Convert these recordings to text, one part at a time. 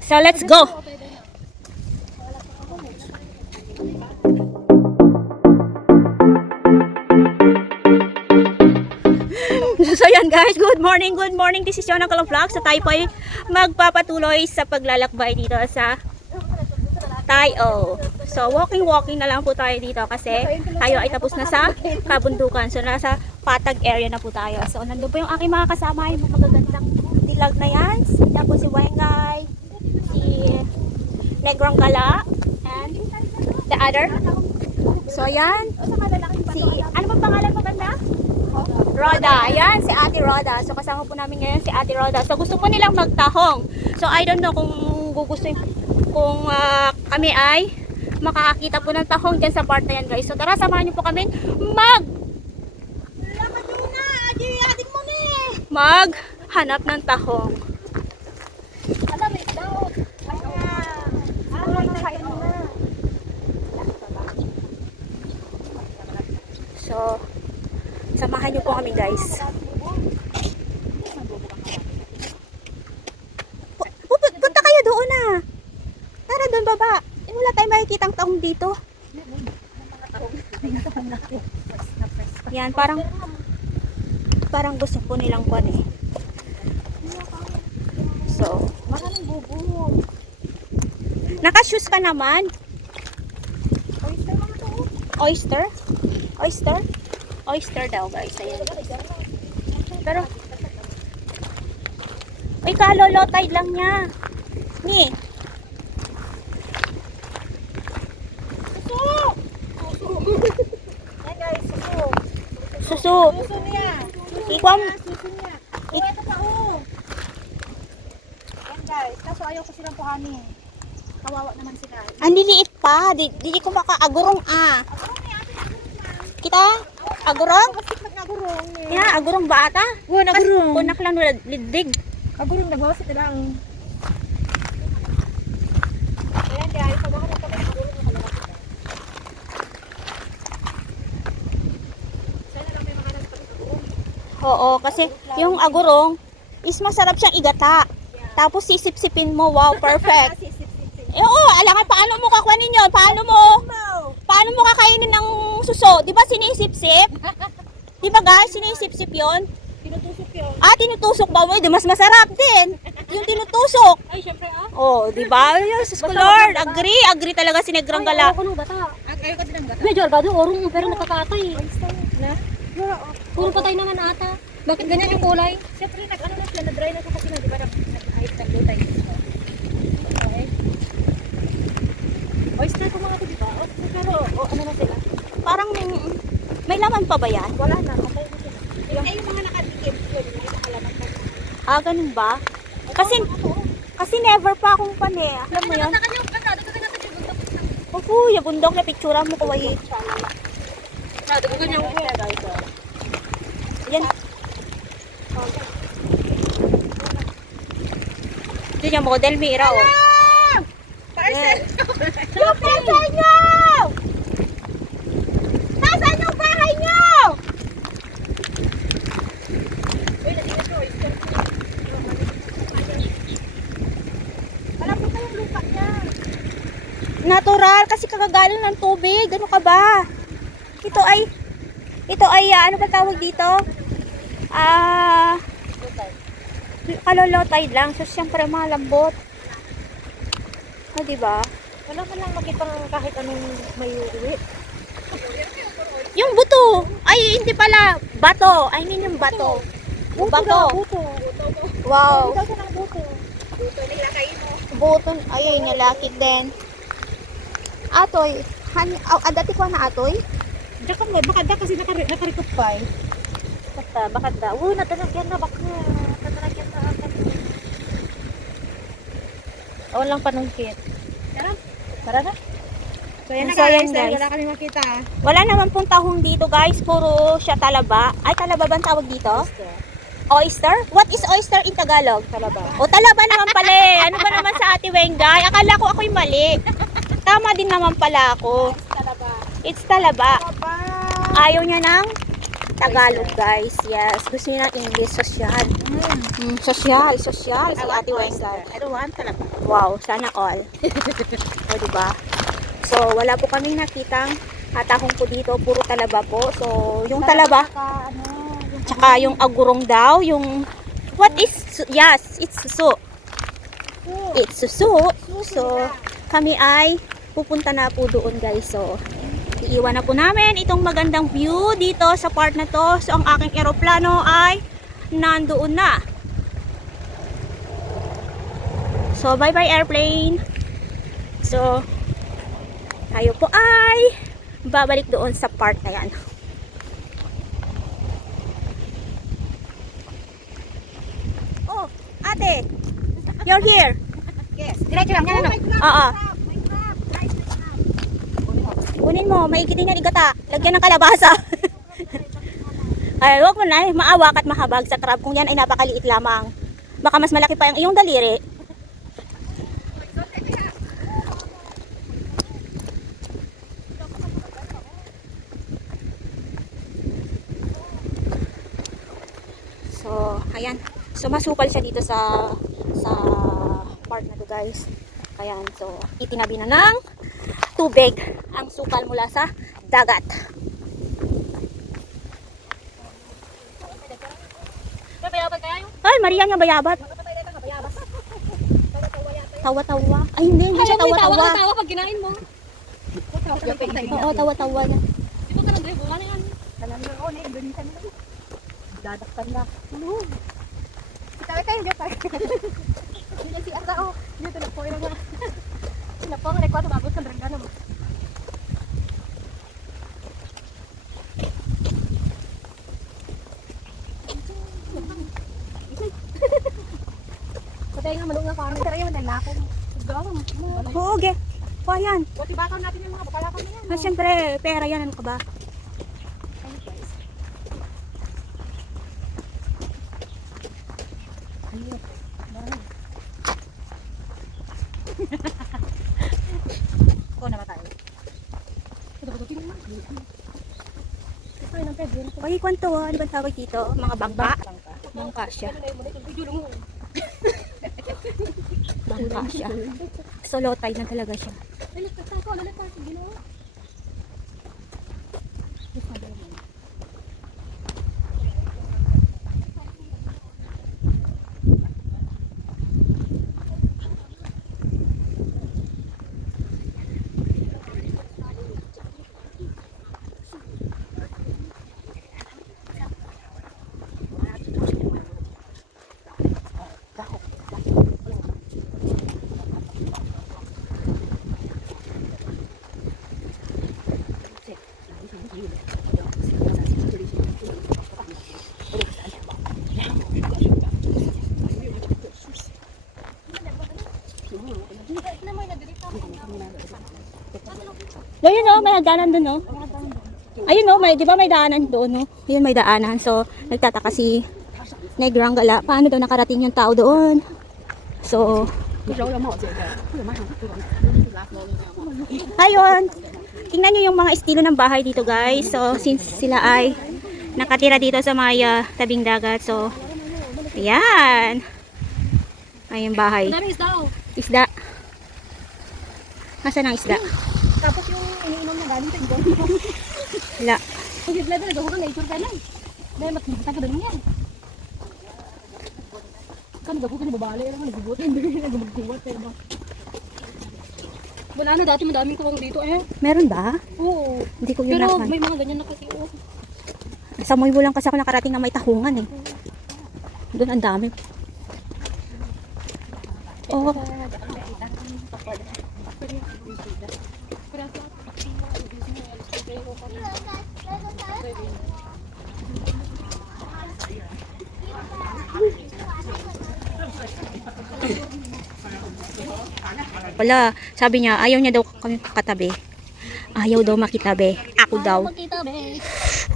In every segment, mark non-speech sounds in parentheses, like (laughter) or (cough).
So let's go. (laughs) So yan guys, good morning, good morning. This is Jonah Kalong Vlog. So tayo po ay magpapatuloy sa paglalakbay dito sa Tayo. So walking-walking na lang po tayo dito kasi tayo ay tapos na sa kabundukan. So nasa Patag area na po tayo. So nandun po yung aking mga kasama, yung magagandang dilag na yan. Yan po si Wengay, si Negrong Gala, and the other. So yan, si, ano bang pangalan mo ganda? Roda. Ayan, si Ate Roda. So, kasama po namin ngayon si Ate Roda. So, gusto po nilang magtahong. So, I don't know kung gugustuhin kung ah, kami ay makakakita po ng tahong dyan sa part na yan, guys. So, tara, samahan niyo po kami mag mag hanap ng tahong. So, samahan niyo po kami, guys. Pu- pu- punta kayo doon na. Tara doon baba. Eh, wala tayong makikitang taong dito. Yan, parang parang gusto po nilang kwan eh. So, Maraming bubo. naka-shoes ka naman. Oyster mga to. Oyster? Oyster? Oyster daw, guys. Ayan. Pero, Uy, kalolo tide lang niya. Ni, Suso! Suso. Suso. susu. Suso niya. Ikwam, Suso niya. Oh, ito pa oh. Guys, kaso ayaw ko silang puhanin. Kawawa naman sila. ang liliit pa. Di, di ko maka-agurong ah. Kita? Agurong? Nagagurong eh? Ya, agurong ba ata? Oh, nagurong. Kunak lang nula lidig. Agurong, lang. Ayan guys, sabahan na kami ng agurong na kalabas ito. Sana lang may makanan pa rin agurong. Oo, kasi yung agurong is masarap siyang igata. Tapos sisip-sipin mo. Wow, (laughs) perfect. Eh, oo, alangan paano mo kakuanin yun? Paano mo, paano mo kakainin ng suso? Di ba sinisip-sip? Di ba guys, sinisip-sip yun? Tinutusok yun. Ah, tinutusok ba mo? Di mas masarap din. Yung tinutusok. Ay, syempre ah. Oh, di ba? Yes, Lord, agree, agree talaga si Negrang Gala. Ako nung bata. Ayaw ka din ng bata. Medyo arbado, orong pero nakakatay. Na? Puro patay naman ata. Bakit ganyan yung kulay? Siyempre, nag-ano na sila, na-dry na siya kasi na, di ba, nag-ayos ng lutay. Okay. Oyster ko mga to, di ba? O, pero, o, ano na sila? Parang may laman pa ba yan? Wala na, patay na sila. Yung, yung mga nakatikim, yun, yung mga nakalaman pa. Ah, ganun ba? Kasi, kasi never pa akong pan eh. Alam mo yung, yung bundok. Opo, yung bundok na picture mo kaway. Sabi ko ganyan ko. oh. Yan. Yun yung model Mira, oh. Parcel! Yung parcel nyo! Nasaan yung bahay nyo? Natural, kasi kagagaling ng tubig. Ano ka ba? Ito ay, ito ay, ah, ano ba tawag dito? Ah, kalolotay lang. So, siyempre, malambot. O, diba? Wala man lang makitang kahit anong may uwi. Yung buto. Ay, hindi pala. Bato. I mean yung bato. Yung bato. Buto. Wow. Buto ng buto. Buto nila kayo mo. Buto. Ay, ay, nalakit din. Atoy. Han, oh, adati ko na atoy? Diyan ka mo, baka da kasi nakari, nakarikot pa eh. Basta, bakit da? Uy, natanagyan na baka. Natanagyan na. Oh, Walang panungkit. Tara, na. So yan na guys, guys. wala kami makita. Wala naman pong tahong dito guys. Puro siya talaba. Ay, talaba ba ang tawag dito? Oyster? What is oyster in Tagalog? Talaba. O, talaba naman pala eh. Ano ba naman sa ate Wengay? Akala ko ako'y mali. Tama din naman pala ako. Talaba. It's talaba. Talaba. Ayaw niya ng Tagalog, guys. Yes. Gusto niyo ng English, social. Mm, social, social. Si Ate Wengal. I don't want talaga. Wow, sana all. (laughs) o, diba? So, wala po kaming nakitang hatahong po dito. Puro talaba po. So, yung talaba, ano, tsaka yung agurong daw, yung... What is... Yes, it's suso. It's suso. So, kami ay pupunta na po doon, guys. So, iiwan na po namin itong magandang view dito sa part na to. So, ang aking eroplano ay nandoon na. So, bye-bye airplane. So, tayo po ay babalik doon sa part na yan. Oh, ate, you're here. Yes. Diretso lang. Yan, ano? Oo. Kunin mo, maikitin yan igata. Lagyan ng kalabasa. (laughs) ay, wag mo na, eh, maawak at mahabag sa crab kung yan ay napakaliit lamang. Baka mas malaki pa yung iyong daliri. So, ayan. So, masukal siya dito sa sa part na to, guys. Ayan. So, itinabi na ng tubig sukal mula sa dagat. Ay, Maria nga bayabat. na. Tawa-tawa. Ay, hindi. Hindi siya mo, tawa-tawa. ka tawa pag kinain mo. Oo, tawa-tawa na. Di ba ka nag-drive? Wala na yan. Alam mo, oh, na na lang. Dadaktan na. Ano? Kita tayo dyan tayo. Hindi si Asa, oh. Dito na po, ilang na. Sila po, ang rekwado, mabot sa drangga naman. Patay nga, malung nga kami. Tara yung nalakon. Gawang. Oo, ge. O, ayan. Buti bakaw natin yung mga bakalakon na yan. Ah, Siyempre, pera yan. Ano ka ba? (laughs) Ko na ba tayo? Ay, kwanto. Ano ba tawag dito? Mga bangka? Bangka siya. Bangka siya. Solo tide na talaga siya. Ayun oh, hagdanan doon oh. Ayun oh, may, di ba may daanan doon oh. Ayun may daanan. So, nagtataka si Negrang Gala. Paano daw nakarating yung tao doon? So, ayun. Tingnan nyo yung mga estilo ng bahay dito guys. So, since sila ay nakatira dito sa may ah, tabing dagat. So, ayan. Ayun bahay. Isda oh. Isda. Nasaan ang isda? Tapos yung iniinom na galing sa ibon. Wala. Pag isla na, daw ka nature ka lang. Dahil matibita ka doon yan. Kano gago ka nababali, alam mo, nagbubuhat, (laughs) hindi ka nagbubuhat, pero ba? Wala na, dati madaming kuwang dito eh. Meron ba? Oo. Hindi ko yun Pero naman. may mga ganyan na kasi oh. Sa Moybo lang kasi ako nakarating na may tahungan eh. Doon ang dami. Oh, wala. Sabi niya, ayaw niya daw kami katabi. Ayaw daw makitabi. Ako daw.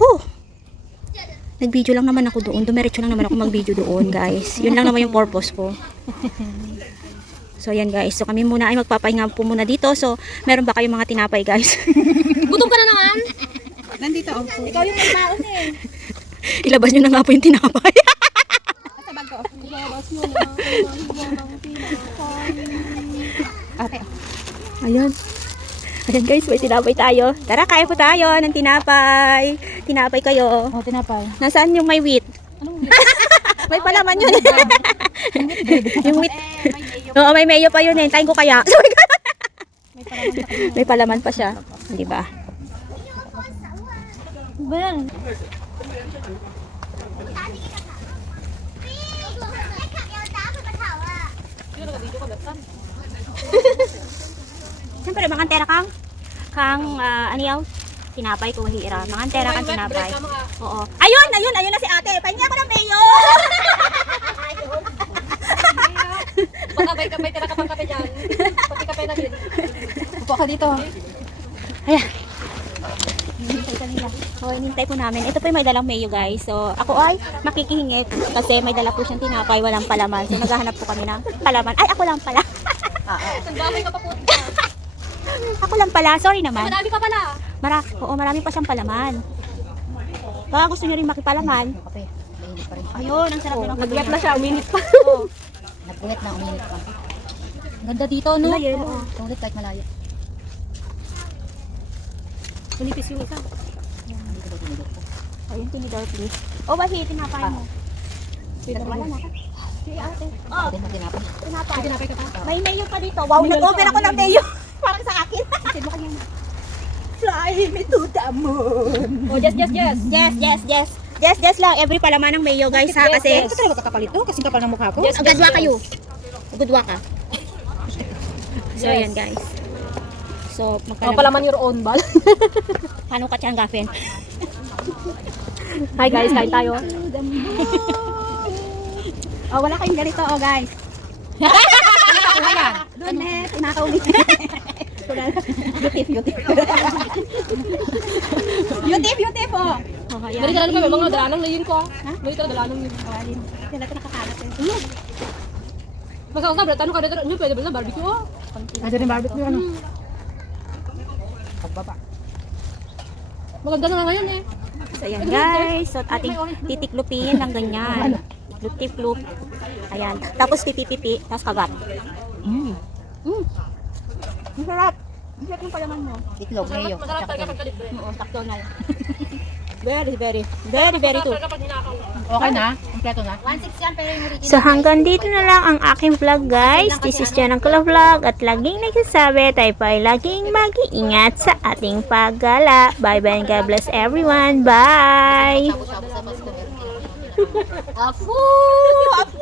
Huh. Nag-video lang naman ako doon. Dumiretso lang naman ako mag-video doon, guys. Yun lang naman yung purpose ko. So, yan guys. So, kami muna ay magpapahinga po muna dito. So, meron ba kayong mga tinapay, guys? (laughs) Gutom ka na naman? Nandito, oh. Ikaw yung may maon eh. Ilabas nyo na nga po yung tinapay. Sa bag ko. Ilabas mo na. Ang tinapay. Ate. Ayan. Ayan guys, may tinapay tayo. Tara, kaya po tayo ng tinapay. Tinapay kayo. Oh, tinapay. Nasaan yung may wheat? Anong (laughs) May palaman yun. (laughs) yung wheat. Eh, may mayo. Oo, may mayo pa yun eh. Tayin ko kaya. (laughs) May palaman pa siya. Di ba? Ba yan? Siyempre, mangantera kang kang ah, ano yaw? Tinapay ko hira. Mangantera kang tinapay. Oo. Ayun, ayun, ayun na si ate. Pahingi ako ng mayo. Pakabay kabay tira ka pang kape dyan. Pati kape na din. Upo ka dito. Ayan. So, hinintay po namin. Ito po yung may dalang mayo, guys. So, ako ay makikihingit kasi may dala po siyang tinapay, walang palaman. So, naghahanap po kami ng palaman. Ay, ako lang pala. Ang dami ka pa po. (laughs) ako lang pala. Sorry naman. Madami ka pala. Mara Oo, marami pa siyang palaman. Baka gusto niyo rin makipalaman. Kape. Mainit pa rin. Ayun, ang sarap ng Nag-wet na siya, uminit pa. (laughs) Nagbuhat na, uminit pa. Ganda dito, no? Wala yun, oo. Sulit kahit malayo. Manipis yung isa. Dito daw tinigil ko. Ayun, tinidor, please. O, bahi, tinapay mo. Wala na. Si ate. Oh, Ate mo tinapay. tinapay. Tinapay ka pa. May mayo pa dito. Wow, nag-over ako ng mayo. (laughs) Parang sa akin. Fly me to the moon. Oh, yes, yes, yes. Yes, yes, yes. Yes, yes lang. Every palaman ng mayo, guys, ha? Yes, Kasi, yes. Ito talaga kakapal ito, kasi kapal ng mukha ko. Yes, ang gadwa kayo. Gudwa ka. (laughs) So, Yes. ayan, guys. So, Oh, magkano, pala man your own bal. (laughs) paano ka tiyang gafin? Hi guys, kain tayo. Oh, wala kayong ganito, oh, guys. (laughs) Wala. Doon, net. Inakauli. (laughs) Beauty, beauty. beauty, beauty po. Oh, ayan. Dari kami mga dalanang na yun ko. Dari tara dalanang yun. Yan natin nakakalat. eh. Masa usap berat anu kada tara nyo pwede belat barbecue oh. Ada rin barbecue, ano? Pagbaba. Maganda na nga ngayon eh. So, ayan guys. So, ating titiklupin ng ganyan. Tiklop. Ayan. Tapos pipi-pipi. Tapos kagat. Mm. Mm. Ang sarap. Ang sarap yung palaman mo. Itlog, mayo. Masarap talaga pag kalibre. Oo, sakto na lang. (laughs) Very, very, very, very too. Okay na? Kompleto na? 1.6 yan, pero yung original. So hanggang dito na lang ang aking vlog guys. This is Jan Uncle Vlog at laging nagsasabi tayo po ay laging mag-iingat sa ating paggala. Bye bye and God bless everyone. Bye! Afu! Afu!